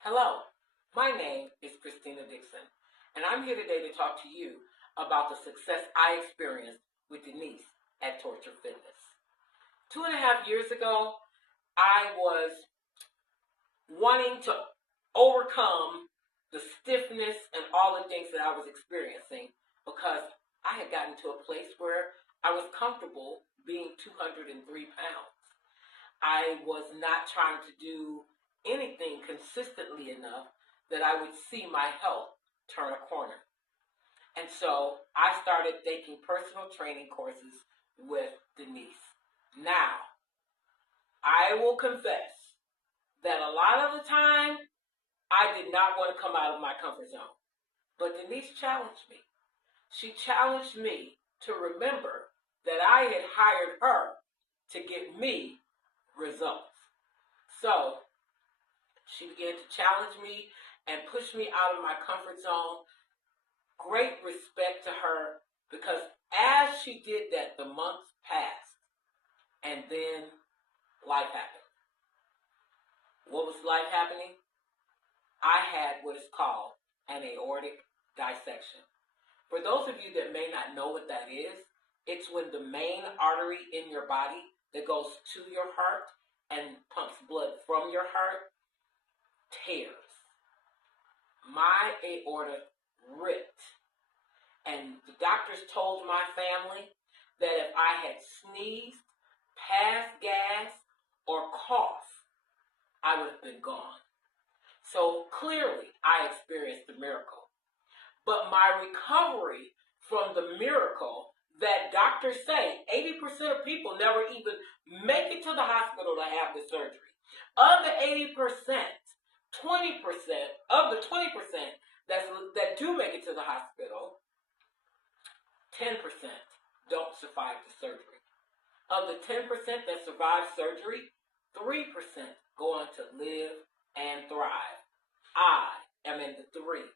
Hello, my name is Christina and I'm here today to talk to you about the success I experienced with Denise at Township Fitness. 2.5 years ago, I was wanting to overcome the stiffness and all the things that I was experiencing because I had gotten to a place where I was comfortable being 203 pounds. I was not trying to do anything consistently enough that I would see my health turn a corner. And so I started taking personal training courses with Denise. Now, I will confess that a lot of the time I did not want to come out of my comfort zone. But Denise challenged me. She challenged me to remember that I had hired her to get me results. So she began to challenge me and push me out of my comfort zone. Great respect to her, because as she did that, the months passed and then life happened. What was life happening? I had what is called an aortic dissection. For those of you that may not know what that is, it's when the main artery in your body that goes to your heart and pumps blood from your heart tears. My aorta ripped, and the doctors told my family that if I had sneezed, passed gas, or coughed, I would have been gone. So clearly, I experienced a miracle. But my recovery from the miracle that doctors say 80% of people never even make it to the hospital to have the surgery. Of the 80%, 20% of the 20% that do make it to the hospital, 10% don't survive the surgery. Of the 10% that survive surgery, 3% go on to live and thrive. I am in the 3%.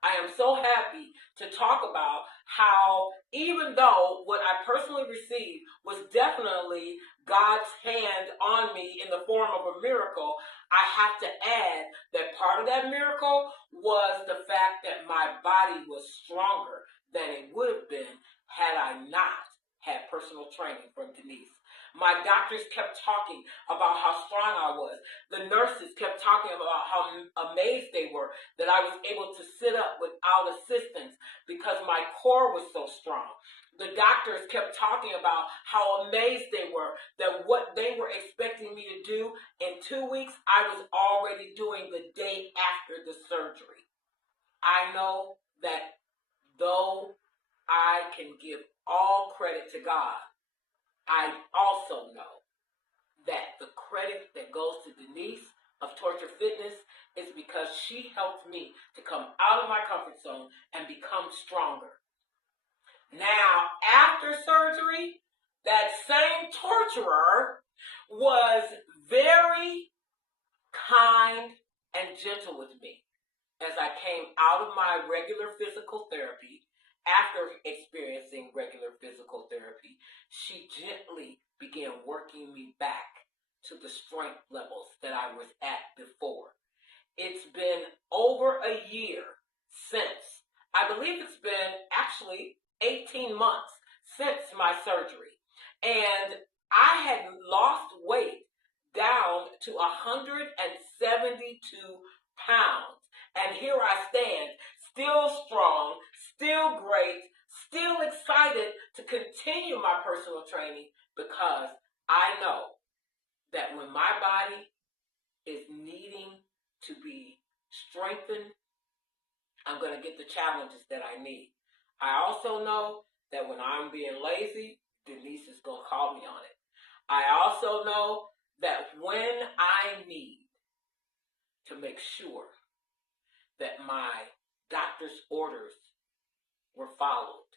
I am so happy to talk about how, even though what I personally received was definitely God's hand on me in the form of a miracle, I have to add that part of that miracle was the fact that my body was stronger than it would have been had I not had personal training from Denise. My doctors kept talking about how strong I was. The nurses kept talking about how amazed they were that I was able to sit up without assistance because my core was so strong. The doctors kept talking about how amazed they were that what they were expecting me to do in 2 weeks, I was already doing the day after the surgery. I know that though I can give all credit to God, I also know that the credit that goes to Denise of Township Fitness is because she helped me to come out of my comfort zone and become stronger. Now, after surgery, that same torturer was very kind and gentle with me as I came out of my regular physical therapy. After experiencing regular physical therapy, she gently began working me back to the strength levels that I was at before. It's been over a year since, I believe it's been actually 18 months since my surgery. And I had lost weight down to 172 pounds. And here I stand, still strong, still great, still excited to continue my personal training because I know that when my body is needing to be strengthened, I'm going to get the challenges that I need. I also know that when I'm being lazy, Denise is going to call me on it. I also know that when I need to make sure that my doctor's orders were followed,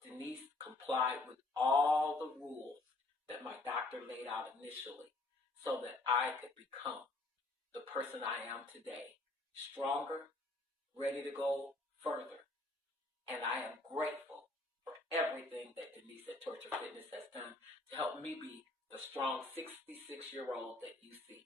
Denise complied with all the rules that my doctor laid out initially so that I could become the person I am today, stronger, ready to go further. And I am grateful for everything that Denise at Township Fitness has done to help me be the strong 66-year-old that you see.